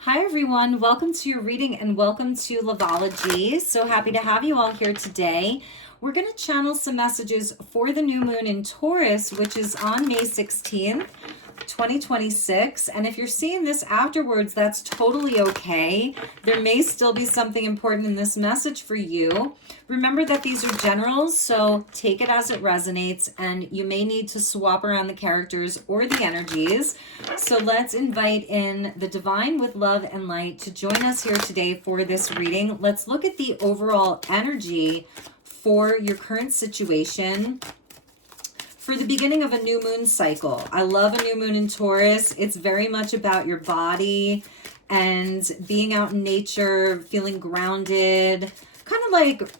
Hi everyone, welcome to your reading and welcome to loveology. So happy to have you all here today. We're going to channel some messages for the new moon in Taurus, which is on May 16th, 2026. And if you're seeing this afterwards, that's totally okay. There may still be something important in this message for you. Remember that these are generals, so take it as it resonates, and you may need to swap around the characters or the energies. So let's invite in the divine with love and light to join us here today for this reading. Let's look at the overall energy for your current situation for the beginning of a new moon cycle. I love a new moon in Taurus. It's very much about your body and being out in nature, feeling grounded, kind of like,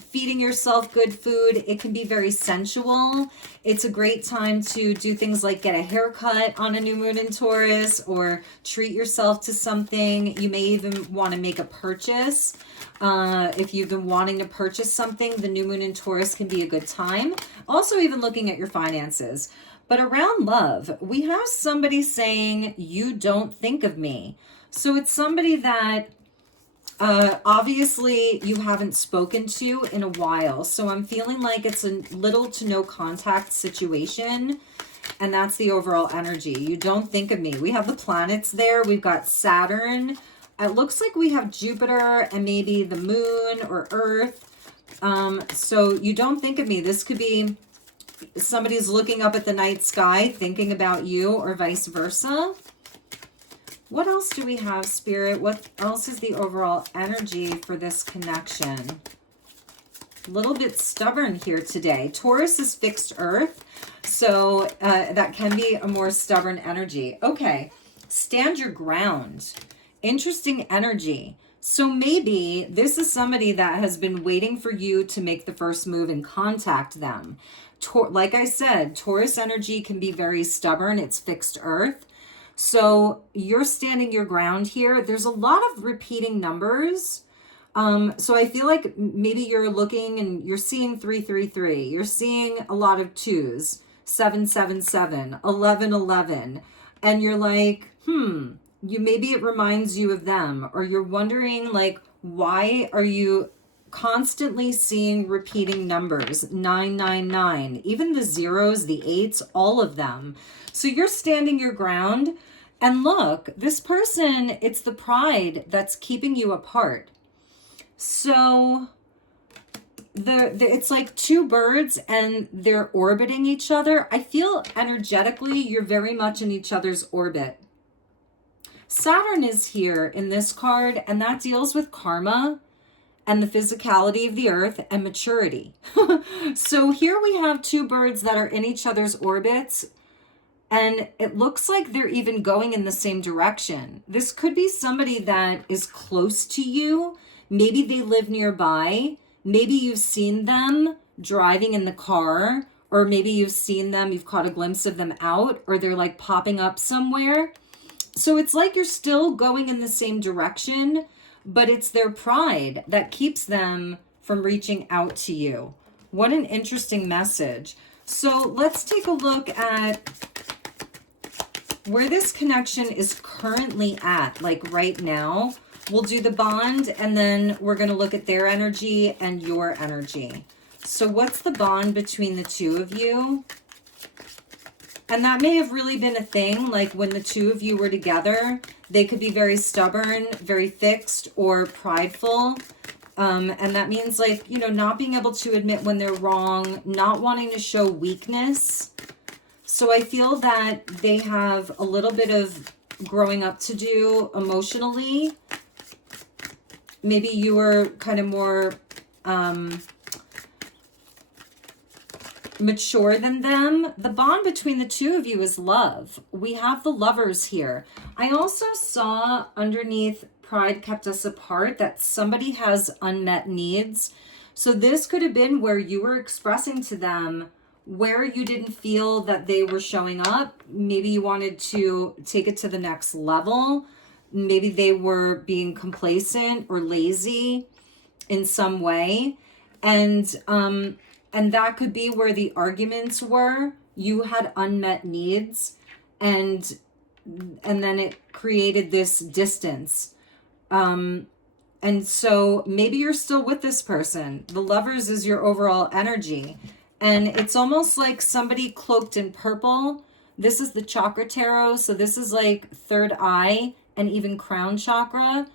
feeding yourself good food. It can be very sensual. It's a great time to do things like get a haircut on a new moon in Taurus or treat yourself to something. You may even want to make a purchase. If you've been wanting to purchase something, the new moon in Taurus can be a good time. Also, even looking at your finances. But around love, we have somebody saying, you don't think of me. So it's somebody that obviously you haven't spoken to in a while. So I'm feeling like it's a little to no contact situation. And that's the overall energy. You don't think of me. We have the planets there. We've got Saturn. It looks like we have Jupiter and maybe the moon or Earth. So you don't think of me. This could be somebody's looking up at the night sky thinking about you, or vice versa. What else do we have, Spirit? What else is the overall energy for this connection? A little bit stubborn here today. Taurus is fixed Earth, so that can be a more stubborn energy. Okay, stand your ground. Interesting energy. So maybe this is somebody that has been waiting for you to make the first move and contact them. Like I said, Taurus energy can be very stubborn. It's fixed Earth. So you're standing your ground here. There's a lot of repeating numbers. So I feel like maybe you're looking and you're seeing 333. You're seeing a lot of twos, 777, 1111. And you're like, maybe it reminds you of them, or you're wondering like, why are you constantly seeing repeating numbers? 999, even the zeros, the eights, all of them. So you're standing your ground, and look, this person, it's the pride that's keeping you apart. So it's like two birds and they're orbiting each other. I feel energetically you're very much in each other's orbit. Saturn is here in this card, and that deals with karma and the physicality of the earth and maturity. So here we have two birds that are in each other's orbits, and it looks like they're even going in the same direction. This could be somebody that is close to you. Maybe they live nearby. Maybe you've seen them driving in the car, or maybe you've caught a glimpse of them out, or they're like popping up somewhere. So it's like you're still going in the same direction, but it's their pride that keeps them from reaching out to you. What an interesting message. So let's take a look at where this connection is currently at, like right now. We'll do the bond, and then we're going to look at their energy and your energy. So what's the bond between the two of you? And that may have really been a thing, like when the two of you were together, they could be very stubborn, very fixed, or prideful. And that means like, not being able to admit when they're wrong, not wanting to show weakness. So I feel that they have a little bit of growing up to do emotionally. Maybe you were kind of more mature than them. The bond between the two of you is love. We have the Lovers here. I also saw underneath pride kept us apart that somebody has unmet needs. So this could have been where you were expressing to them where you didn't feel that they were showing up. Maybe you wanted to take it to the next level. Maybe they were being complacent or lazy in some way. And that could be where the arguments were. You had unmet needs, and and then it created this distance. And so maybe you're still with this person. The Lovers is your overall energy. And it's almost like somebody cloaked in purple. This is the chakra tarot. So this is like third eye and even crown chakra.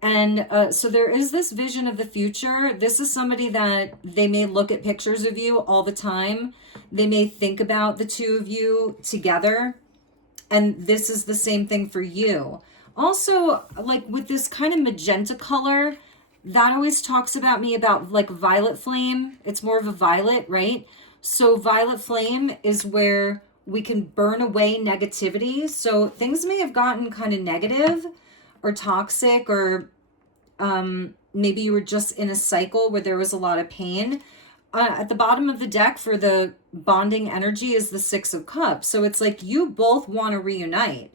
And so there is this vision of the future. This is somebody that they may look at pictures of you all the time. They may think about the two of you together. And this is the same thing for you. Also, like with this kind of magenta color, that always talks about me about like violet flame. It's more of a violet, right? So violet flame is where we can burn away negativity. So things may have gotten kind of negative or toxic, or maybe you were just in a cycle where there was a lot of pain. At the bottom of the deck for the bonding energy is the Six of Cups. So it's like you both want to reunite,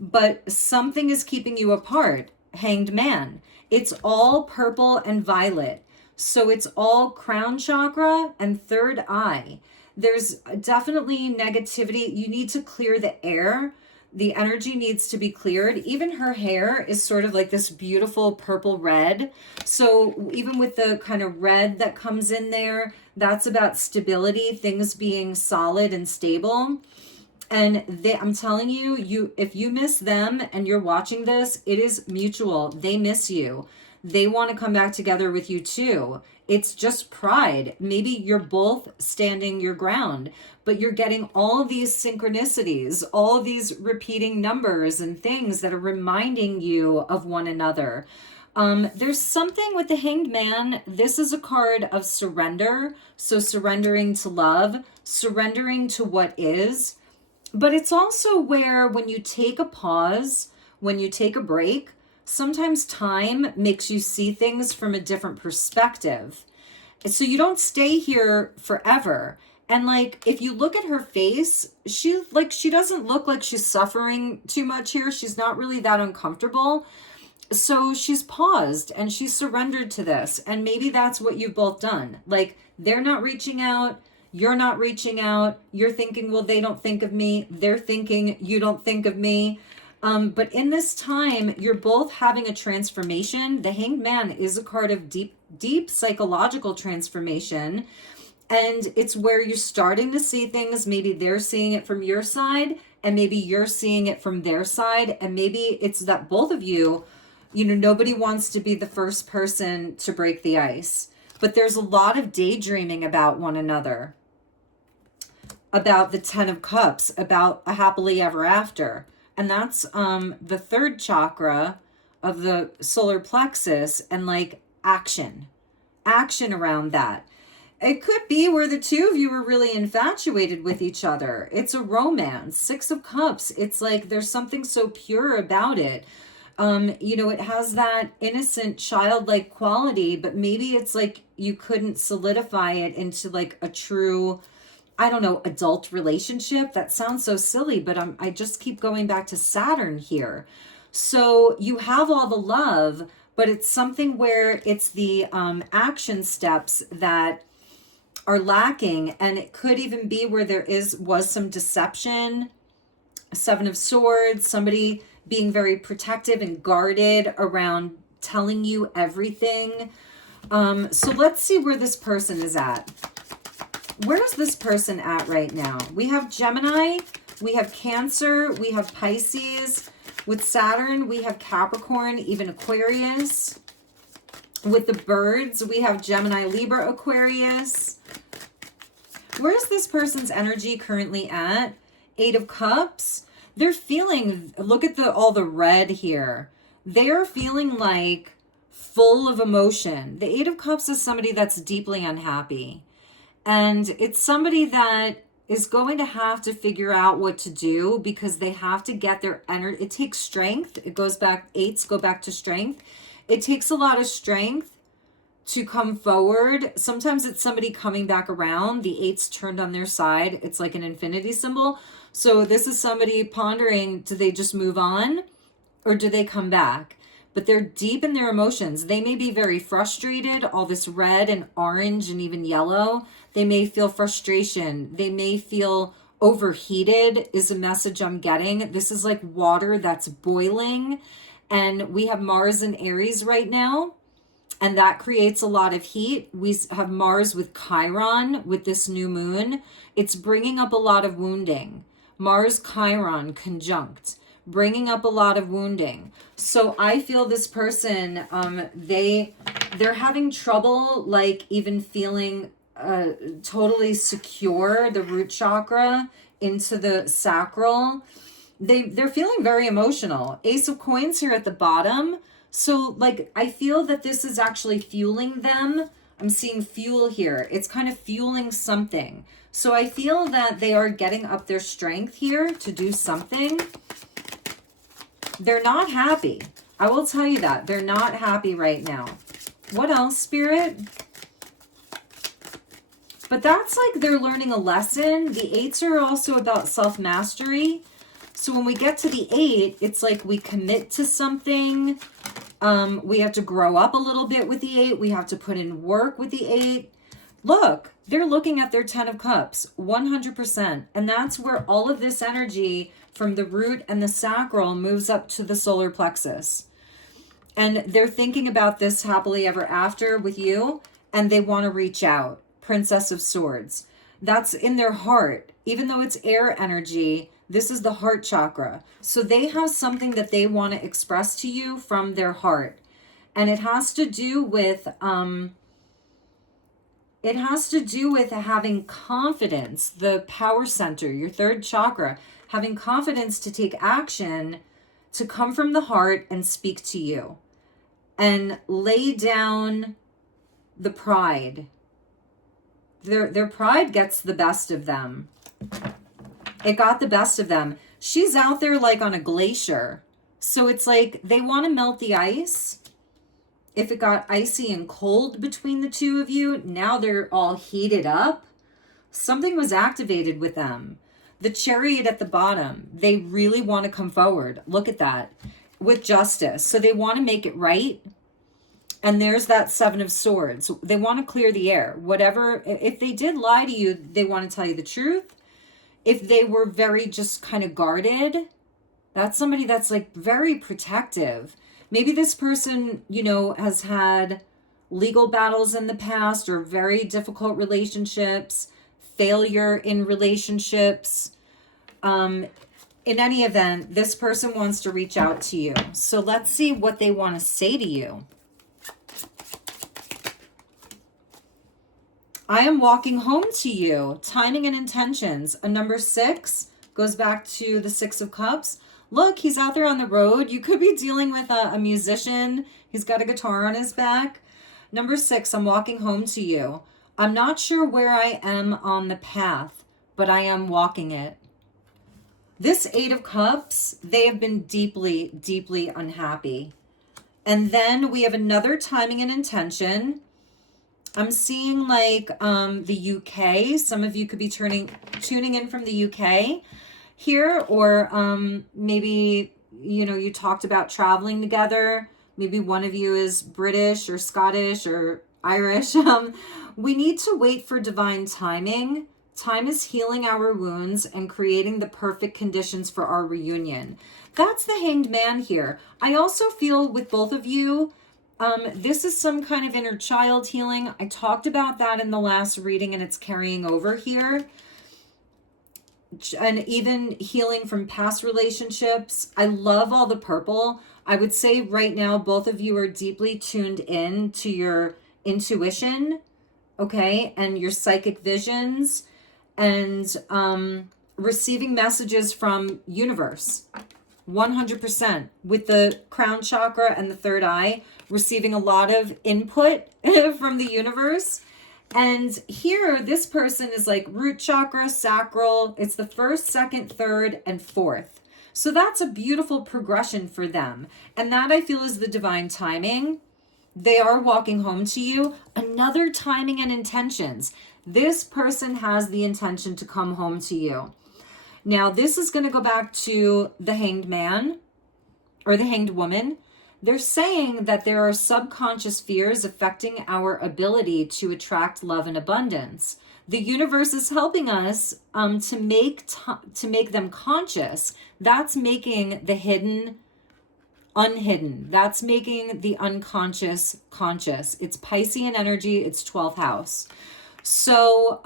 but something is keeping you apart. Hanged Man. It's all purple and violet. So it's all crown chakra and third eye. There's definitely negativity. You need to clear the air. The energy needs to be cleared. Even her hair is sort of like this beautiful purple red. So even with the kind of red that comes in there, that's about stability, things being solid and stable. And I'm telling you, if you miss them and you're watching this, it is mutual. They miss you. They want to come back together with you too. It's just pride. Maybe you're both standing your ground, but you're getting all of these synchronicities, all of these repeating numbers and things that are reminding you of one another. There's something with the Hanged Man. This is a card of surrender. So surrendering to love, surrendering to what is. But it's also where when you take a pause, when you take a break, sometimes time makes you see things from a different perspective. So you don't stay here forever. And like, if you look at her face, she doesn't look like she's suffering too much here. She's not really that uncomfortable. So she's paused and she's surrendered to this. And maybe that's what you've both done. Like, they're not reaching out. You're not reaching out. You're thinking, well, they don't think of me. They're thinking, you don't think of me. But in this time, you're both having a transformation. The Hanged Man is a card of deep psychological transformation. And it's where you're starting to see things. Maybe they're seeing it from your side, and maybe you're seeing it from their side. And maybe it's that both of you, nobody wants to be the first person to break the ice. But there's a lot of daydreaming about one another, about the Ten of Cups, about a happily ever after. And that's the third chakra of the solar plexus, and like action around that. It could be where the two of you were really infatuated with each other. It's a romance. Six of Cups. It's like there's something so pure about it. It has that innocent childlike quality, but maybe it's like you couldn't solidify it into like a true, I don't know, adult relationship. That sounds so silly, but I just keep going back to Saturn here. So you have all the love, but it's something where it's the action steps that are lacking. And it could even be where there was some deception. Seven of Swords, somebody being very protective and guarded around telling you everything. So let's see where this person is at. Where's this person at right now? We have Gemini, we have Cancer, we have Pisces. With Saturn, we have Capricorn, even Aquarius. With the birds, we have Gemini, Libra, Aquarius. Where's this person's energy currently at? Eight of Cups. They're feeling, look at all the red here. They're feeling like full of emotion. The Eight of Cups is somebody that's deeply unhappy. And it's somebody that is going to have to figure out what to do, because they have to get their energy. It takes strength. It goes back, eights go back to strength. It takes a lot of strength to come forward. Sometimes it's somebody coming back around. The eights turned on their side. It's like an infinity symbol. So this is somebody pondering, do they just move on or do they come back? But they're deep in their emotions. They may be very frustrated, all this red and orange and even yellow. They may feel frustration. They may feel overheated is a message I'm getting. This is like water that's boiling, and we have Mars in Aries right now, and that creates a lot of heat. We have Mars with Chiron with this new moon. It's bringing up a lot of wounding. Mars Chiron conjunct, bringing up a lot of wounding. So I feel this person, they're having trouble like even feeling totally secure the root chakra into the sacral. They're feeling very emotional. Ace of Coins here at the bottom. So like I feel that this is actually fueling them. I'm seeing fuel here. It's kind of fueling something. So I feel that they are getting up their strength here to do something. They're not happy. I will tell you that. They're not happy right now. What else, Spirit? But that's like they're learning a lesson. The 8s are also about self-mastery. So when we get to the 8, it's like we commit to something. We have to grow up a little bit with the 8. We have to put in work with the 8. Look, they're looking at their 10 of Cups, 100%. And that's where all of this energy from the root and the sacral moves up to the solar plexus. And they're thinking about this happily ever after with you, and they want to reach out. Princess of Swords. That's in their heart. Even though it's air energy, this is the heart chakra. So they have something that they want to express to you from their heart. And it has to do with having confidence, the power center, your 3rd chakra, having confidence to take action, to come from the heart and speak to you and lay down the pride. Their pride gets the best of them. It got the best of them. She's out there like on a glacier. So it's like they want to melt the ice. If it got icy and cold between the two of you, now they're all heated up. Something was activated with them. The Chariot at the bottom, they really want to come forward. Look at that. With justice. So they want to make it right. And there's that 7 of Swords. They want to clear the air. Whatever, if they did lie to you, they want to tell you the truth. If they were very just kind of guarded, that's somebody that's like very protective. Maybe this person, you know, has had legal battles in the past or very difficult relationships, failure in relationships. In any event, this person wants to reach out to you. So let's see what they want to say to you. I am walking home to you. Timing and intentions. A number 6 goes back to the 6 of Cups. Look, he's out there on the road. You could be dealing with a musician. He's got a guitar on his back. Number 6, I'm walking home to you. I'm not sure where I am on the path, but I am walking it. This 8 of Cups, they have been deeply, deeply unhappy. And then we have another timing and intention. I'm seeing like the UK. Some of you could be tuning in from the UK here, or maybe, you know, you talked about traveling together. Maybe one of you is British or Scottish or Irish. We need to wait for divine timing. Time is healing our wounds and creating the perfect conditions for our reunion. That's the Hanged Man here. I also feel with both of you, this is some kind of inner child healing. I talked about that in the last reading, and it's carrying over here. And even healing from past relationships. I love all the purple. I would say right now, both of you are deeply tuned in to your intuition, okay, and your psychic visions, and receiving messages from universe. 100% with the crown chakra and the 3rd eye, receiving a lot of input from the universe. And here, this person is like root chakra, sacral. It's the 1st, 2nd, 3rd, and 4th. So that's a beautiful progression for them. And that I feel is the divine timing. They are walking home to you. Another timing and intentions. This person has the intention to come home to you. Now, this is going to go back to the Hanged Man or the Hanged Woman. They're saying that there are subconscious fears affecting our ability to attract love and abundance. The universe is helping us to make them conscious. That's making the hidden unhidden. That's making the unconscious conscious. It's Piscean energy. It's 12th house. So,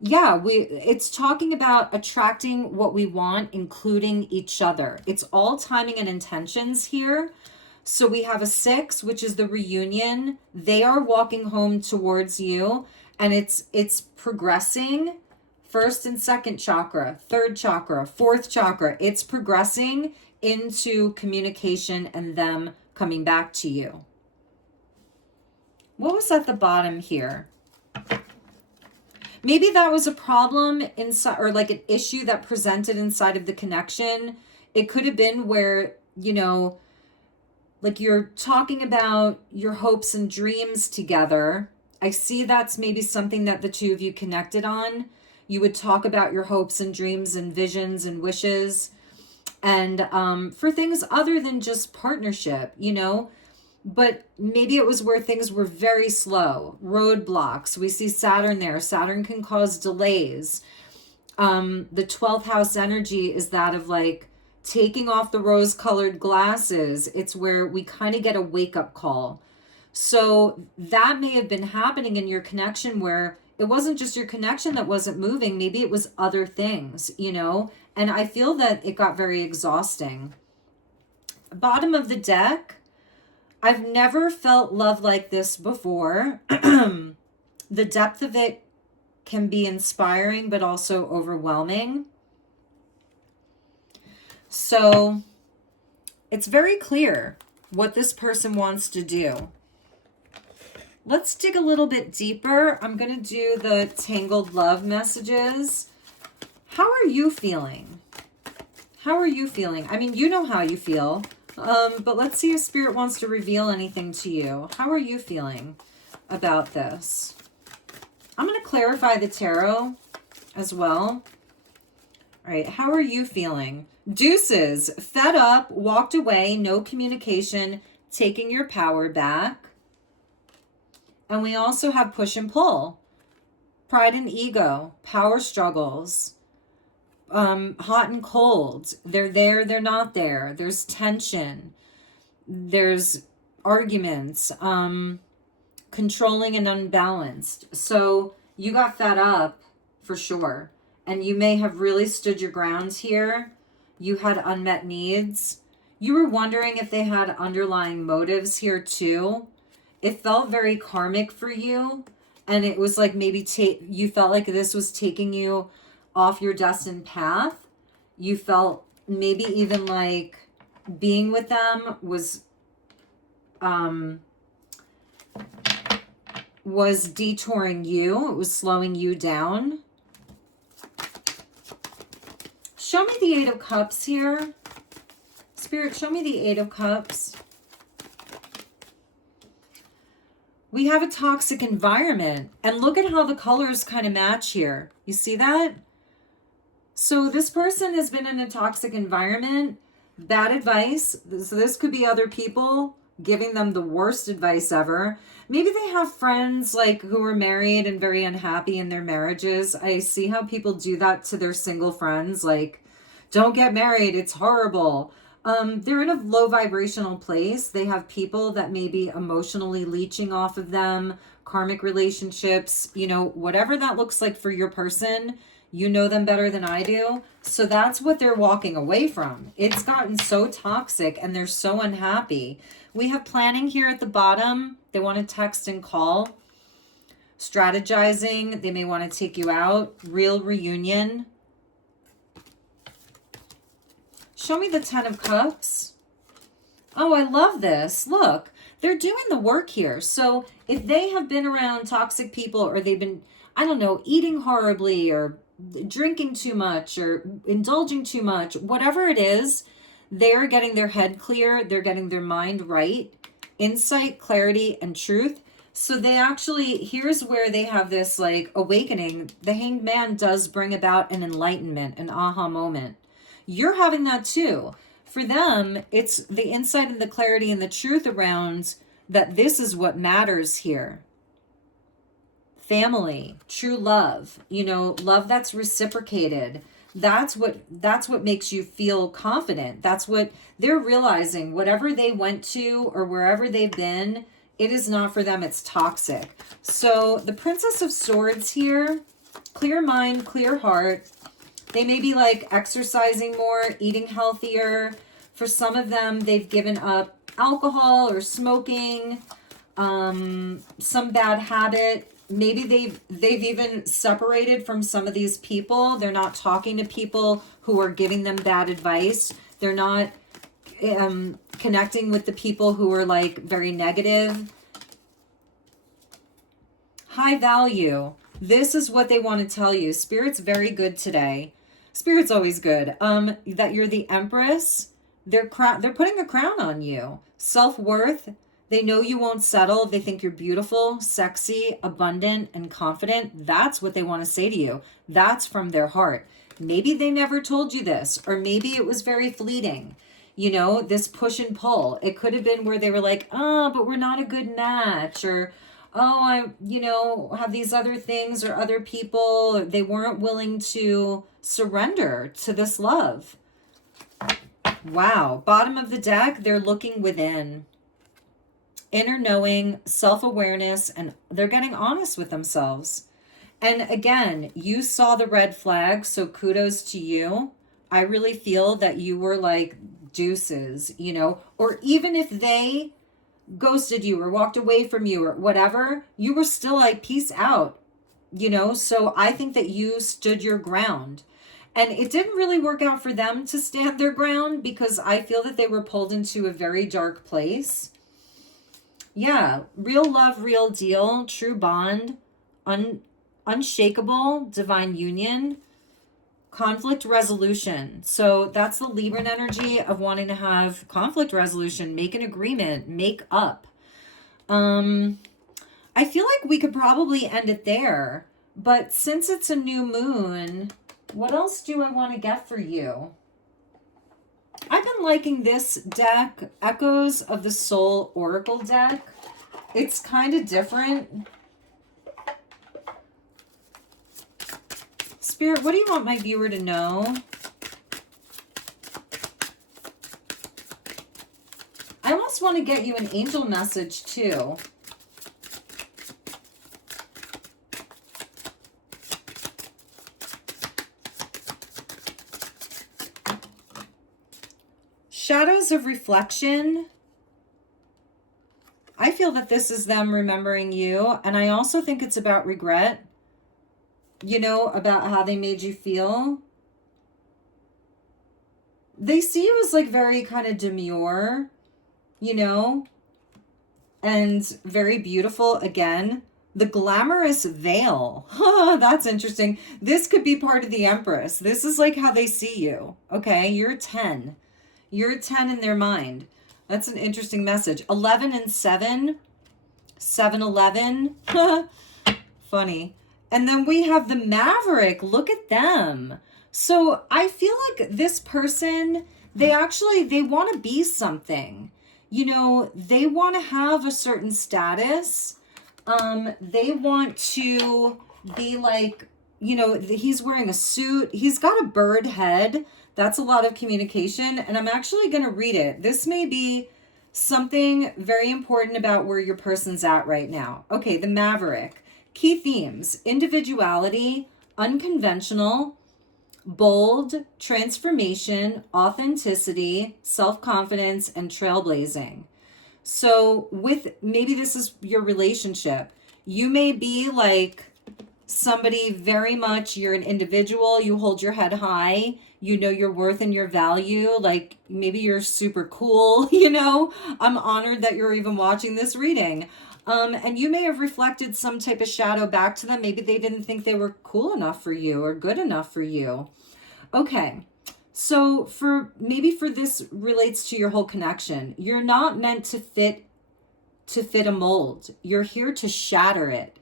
yeah, it's talking about attracting what we want, including each other. It's all timing and intentions here. So we have a 6, which is the reunion. They are walking home towards you, and it's progressing. 1st and 2nd chakra, 3rd chakra, 4th chakra. It's progressing into communication and them coming back to you. What was at the bottom here? Maybe that was a problem inside, or like an issue that presented inside of the connection. It could have been where, you know, like you're talking about your hopes and dreams together. I see that's maybe something that the two of you connected on. You would talk about your hopes and dreams and visions and wishes, and for things other than just partnership, you know. But maybe it was where things were very slow, roadblocks. We see Saturn there. Saturn can cause delays. The 12th house energy is that of like taking off the rose-colored glasses. It's where we kind of get a wake-up call. So that may have been happening in your connection, where it wasn't just your connection that wasn't moving. Maybe it was other things, you know. And I feel that it got very exhausting. Bottom of the deck. I've never felt love like this before. The depth of it can be inspiring, but also overwhelming. So it's very clear what this person wants to do. Let's dig a little bit deeper. I'm going to do the tangled love messages. How are you feeling? How are you feeling? I mean, you know how you feel. But let's see if Spirit wants to reveal anything to you. How are you feeling about this? I'm going to clarify the tarot as well. All right, how are you feeling? Deuces, fed up, walked away, no communication, taking your power back. And we also have push and pull, pride and ego, power struggles. Hot and cold. They're there, they're not there. There's tension. There's arguments. Controlling and unbalanced. So you got fed up for sure. And you may have really stood your ground here. You had unmet needs. You were wondering if they had underlying motives here too. It felt very karmic for you. And it was like maybe you felt like this was taking you off your destined path. You felt maybe even like being with them was detouring you. It was slowing you down. Show me the 8 of Cups here. Spirit, show me the 8 of Cups. We have a toxic environment. And look at how the colors kind of match here. You see that? So this person has been in a toxic environment, bad advice. So this could be other people giving them the worst advice ever. Maybe they have friends like who are married and very unhappy in their marriages. I see how people do that to their single friends. Like, don't get married. It's horrible. They're in a low vibrational place. They have people that may be emotionally leeching off of them, karmic relationships, you know, whatever that looks like for your person. You know them better than I do. So that's what they're walking away from. It's gotten so toxic and they're so unhappy. We have planning here at the bottom. They want to text and call. Strategizing. They may want to take you out. Real reunion. Show me the 10 of Cups. Oh, I love this. Look, they're doing the work here. So if they have been around toxic people, or they've been, I don't know, eating horribly or drinking too much or indulging too much, whatever it is, they're getting their head clear. They're getting their mind right. Insight, clarity, and truth. So they actually, here's where they have this like awakening. The Hanged Man does bring about an enlightenment, an aha moment. You're having that too. for them, it's the insight and the clarity and the truth around that this is what matters here. Family, true love, love that's reciprocated. That's what makes you feel confident. That's what they're realizing. Whatever they went to or wherever they've been, it is not for them. It's toxic. So the Princess of Swords here, clear mind, clear heart. They may be like exercising more, eating healthier. For some of them, they've given up alcohol or smoking, some bad habit. Maybe they've even separated from some of these people. They're not talking to people who are giving them bad advice. They're not connecting with the people who are like very negative. High value. This is what they want to tell you. Spirit's very good today. Spirit's always good. That you're the Empress. They're putting a crown on you. Self-worth. They know you won't settle. They think you're beautiful, sexy, abundant, and confident. That's what they want to say to you. That's from their heart. Maybe they never told you this, or maybe it was very fleeting. This push and pull. It could have been where they were like, oh, but we're not a good match, or, oh, I, have these other things or other people. They weren't willing to surrender to this love. Wow. Bottom of the deck, they're looking within. Inner knowing, self-awareness, and they're getting honest with themselves. And again, you saw the red flag, so kudos to you. I really feel that you were like deuces, or even if they ghosted you or walked away from you or whatever, you were still like, peace out, so I think that you stood your ground. And it didn't really work out for them to stand their ground because I feel that they were pulled into a very dark place. Yeah, real love, real deal, true bond, unshakable, divine union, conflict resolution. So that's the Libran energy of wanting to have conflict resolution, make an agreement, make up. I feel like we could probably end it there, but since it's a new moon, what else do I want to get for you? I've been liking this deck, Echoes of the Soul Oracle deck. It's kind of different. Spirit, what do you want my viewer to know? I almost want to get you an angel message too. Shadows of reflection. I feel that this is them remembering you. And I also think it's about regret. About how they made you feel. They see you as like very kind of demure, and very beautiful. Again, the glamorous veil. That's interesting. This could be part of the Empress. This is like how they see you. Okay, you're a 10. You're a 10 in their mind. That's an interesting message. 11 and 7. 7-11. Funny. And then we have the Maverick. Look at them. So I feel like this person, they want to be something. They want to have a certain status. They want to be like, he's wearing a suit. He's got a bird head. That's a lot of communication, and I'm actually going to read it. This may be something very important about where your person's at right now. Okay, the Maverick. Key themes: individuality, unconventional, bold, transformation, authenticity, self-confidence, and trailblazing. So maybe this is your relationship. You may be like somebody very much, you're an individual, you hold your head high, you know your worth and your value, like maybe you're super cool, I'm honored that you're even watching this reading. And you may have reflected some type of shadow back to them. Maybe they didn't think they were cool enough for you or good enough for you. Okay, so maybe this relates to your whole connection. You're not meant to fit a mold. You're here to shatter it.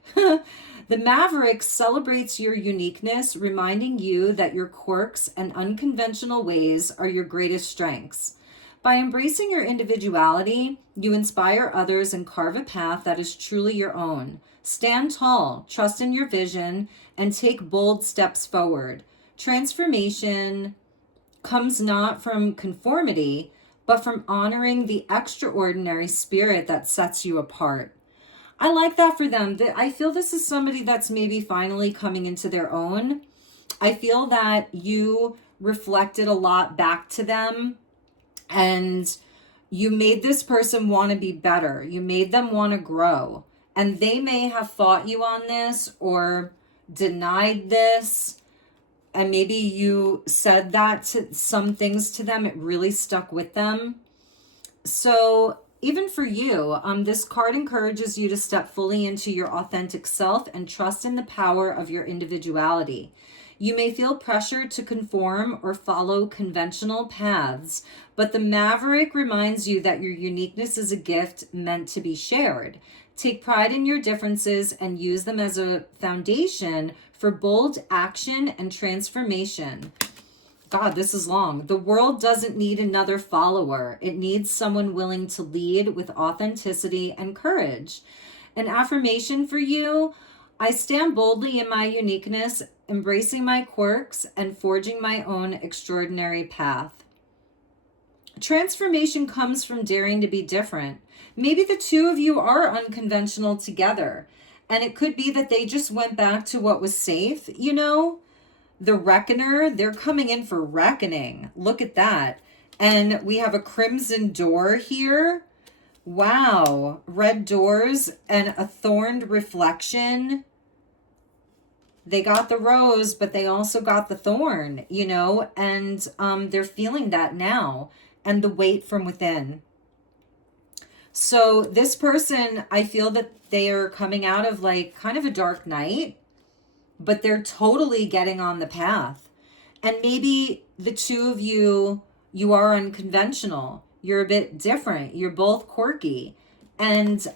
The Maverick celebrates your uniqueness, reminding you that your quirks and unconventional ways are your greatest strengths. By embracing your individuality, you inspire others and carve a path that is truly your own. Stand tall, trust in your vision, and take bold steps forward. Transformation comes not from conformity, but from honoring the extraordinary spirit that sets you apart. I like that for them. I feel this is somebody that's maybe finally coming into their own. I feel that you reflected a lot back to them, and you made this person want to be better. You made them want to grow. And they may have fought you on this or denied this. And maybe you said that to some things to them. It really stuck with them. So even for you, this card encourages you to step fully into your authentic self and trust in the power of your individuality. You may feel pressure to conform or follow conventional paths, but the Maverick reminds you that your uniqueness is a gift meant to be shared. Take pride in your differences and use them as a foundation for bold action and transformation. God, this is long. The world doesn't need another follower. It needs someone willing to lead with authenticity and courage. An affirmation for you: I stand boldly in my uniqueness, embracing my quirks and forging my own extraordinary path. Transformation comes from daring to be different. Maybe the two of you are unconventional together, and it could be that they just went back to what was safe, you know? The Reckoner, they're coming in for reckoning. Look at that. And we have a crimson door here. Wow. Red doors and a thorned reflection. They got the rose, but they also got the thorn, you know, and they're feeling that now, and the weight from within. So this person, I feel that they are coming out of like kind of a dark night, but they're totally getting on the path. And maybe the two of you are unconventional. You're a bit different. You're both quirky. And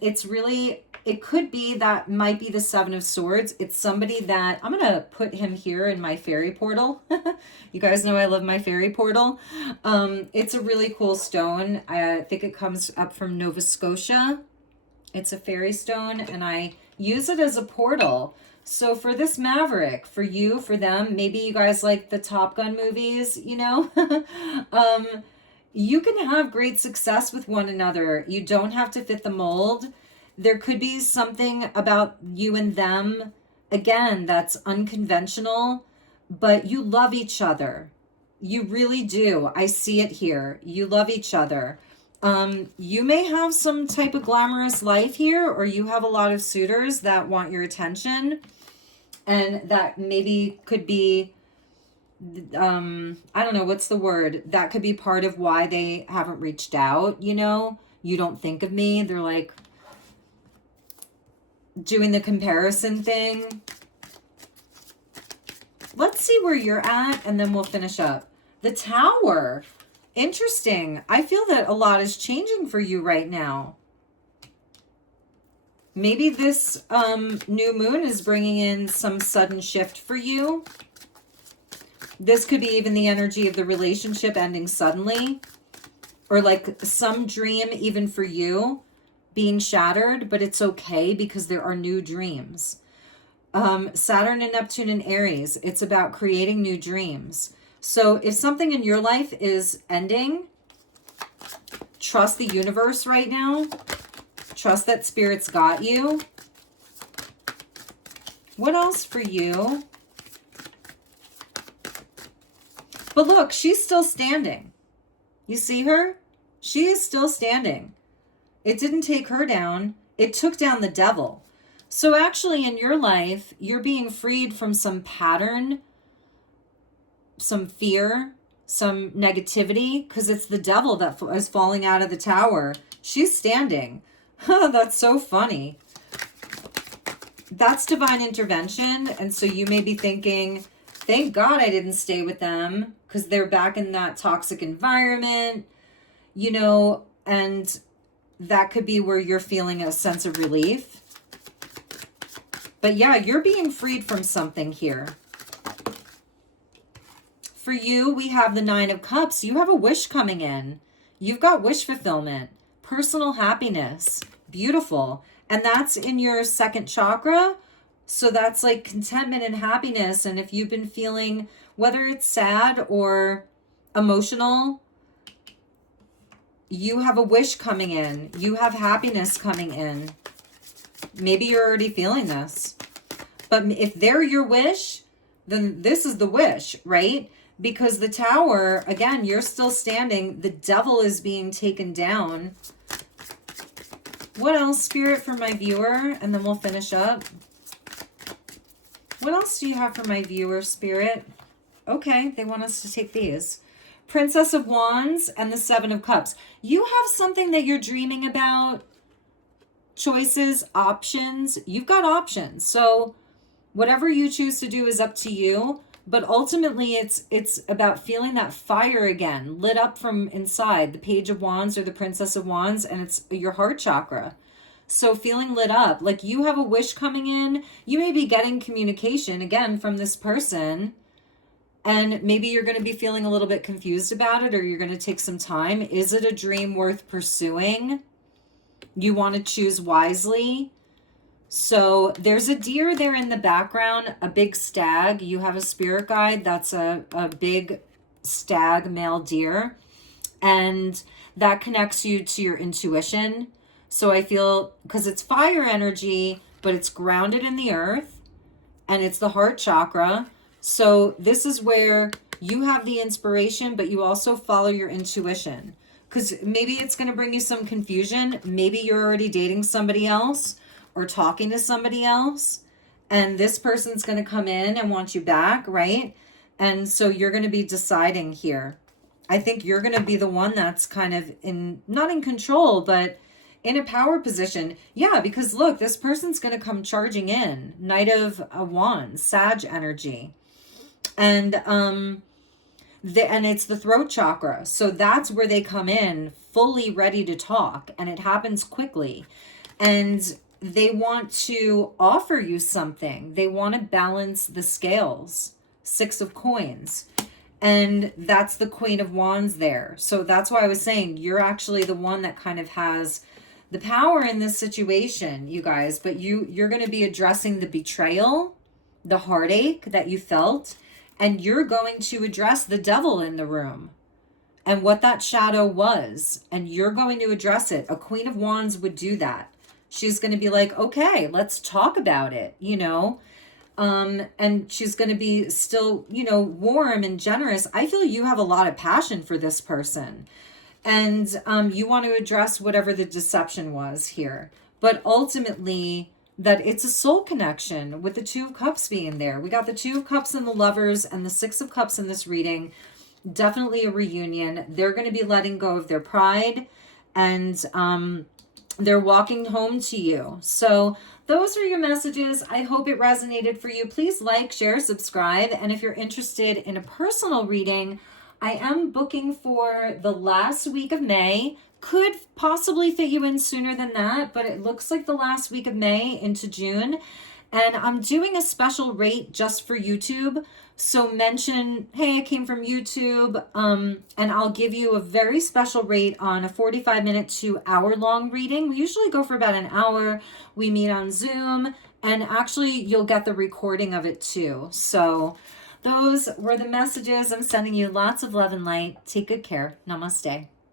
it's really, it could be that might be the Seven of Swords. It's somebody that, I'm going to put him here in my fairy portal. You guys know I love my fairy portal. It's a really cool stone. I think it comes up from Nova Scotia. It's a fairy stone, and I use it as a portal. So for this Maverick, for you, for them, maybe you guys like the Top Gun movies, you know, you can have great success with one another. You don't have to fit the mold. There could be something about you and them, again, that's unconventional, but you love each other. You really do. I see it here. You love each other. You may have some type of glamorous life here, or you have a lot of suitors that want your attention, and that maybe could be, I don't know, what's the word? That could be part of why they haven't reached out, you know? You don't think of me. They're like doing the comparison thing. Let's see where you're at, and then we'll finish up. The Tower. Interesting. I feel that a lot is changing for you right now. Maybe this new moon is bringing in some sudden shift for you. This could be even the energy of the relationship ending suddenly, or like some dream even for you being shattered, but it's okay because there are new dreams. Saturn and Neptune and Aries, it's about creating new dreams. So if something in your life is ending, trust the universe right now. Trust that Spirit's got you. What else for you? But look, she's still standing. You see her? She is still standing. It didn't take her down. It took down the devil. So actually in your life, you're being freed from some pattern, some fear, some negativity, because it's the devil that is falling out of the tower. She's standing. That's so funny. That's divine intervention. And so you may be thinking, thank God I didn't stay with them, because they're back in that toxic environment, you know, and that could be where you're feeling a sense of relief. But yeah, you're being freed from something here. For you, we have the Nine of Cups. You have a wish coming in. You've got wish fulfillment, personal happiness, beautiful. And that's in your second chakra. So that's like contentment and happiness. And if you've been feeling, whether it's sad or emotional, you have a wish coming in. You have happiness coming in. Maybe you're already feeling this. But if they're your wish, then this is the wish, right? Because the Tower, again, you're still standing. The Devil is being taken down. What else, Spirit, for my viewer? And then we'll finish up. What else do you have for my viewer, Spirit? Okay, they want us to take these. Princess of Wands and the Seven of Cups. You have something that you're dreaming about. Choices, options. You've got options. So whatever you choose to do is up to you. But ultimately, it's about feeling that fire again, lit up from inside. The Page of Wands or the Princess of Wands, and it's your heart chakra. So feeling lit up, like you have a wish coming in. You may be getting communication, again, from this person. And maybe you're going to be feeling a little bit confused about it, or you're going to take some time. Is it a dream worth pursuing? You want to choose wisely. So there's a deer there in the background, a big stag. You have a spirit guide that's a big stag male deer. And that connects you to your intuition. So I feel, because it's fire energy, but it's grounded in the earth. And it's the heart chakra. So this is where you have the inspiration, but you also follow your intuition. Because maybe it's going to bring you some confusion. Maybe you're already dating somebody else or talking to somebody else, and this person's going to come in and want you back, right? And so you're going to be deciding here. I think you're going to be the one that's kind of not in control, but in a power position. Yeah, because look, this person's going to come charging in. Knight of Wands, Sag energy. And it's the throat chakra. So that's where they come in fully ready to talk, and it happens quickly. And they want to offer you something. They want to balance the scales. Six of Coins. And that's the Queen of Wands there. So that's why I was saying you're actually the one that kind of has the power in this situation, you guys. But you're going to be addressing the betrayal, the heartache that you felt. And you're going to address the devil in the room and what that shadow was. And you're going to address it. A Queen of Wands would do that. She's going to be like, okay, let's talk about it, you know. And she's going to be still, you know, warm and generous. I feel you have a lot of passion for this person. And you want to address whatever the deception was here. But ultimately, that it's a soul connection with the Two of Cups being there. We got the Two of Cups and the Lovers and the Six of Cups in this reading. Definitely a reunion. They're going to be letting go of their pride, and they're walking home to you. So those are your messages. I hope it resonated for you. Please like, share, subscribe. And if you're interested in a personal reading, I am booking for the last week of May. Could possibly fit you in sooner than that, but it looks like the last week of May into June. And I'm doing a special rate just for YouTube. So mention, hey, I came from YouTube, and I'll give you a very special rate on a 45-minute to hour-long reading. We usually go for about an hour. We meet on Zoom, and actually you'll get the recording of it too. So those were the messages. I'm sending you lots of love and light. Take good care. Namaste.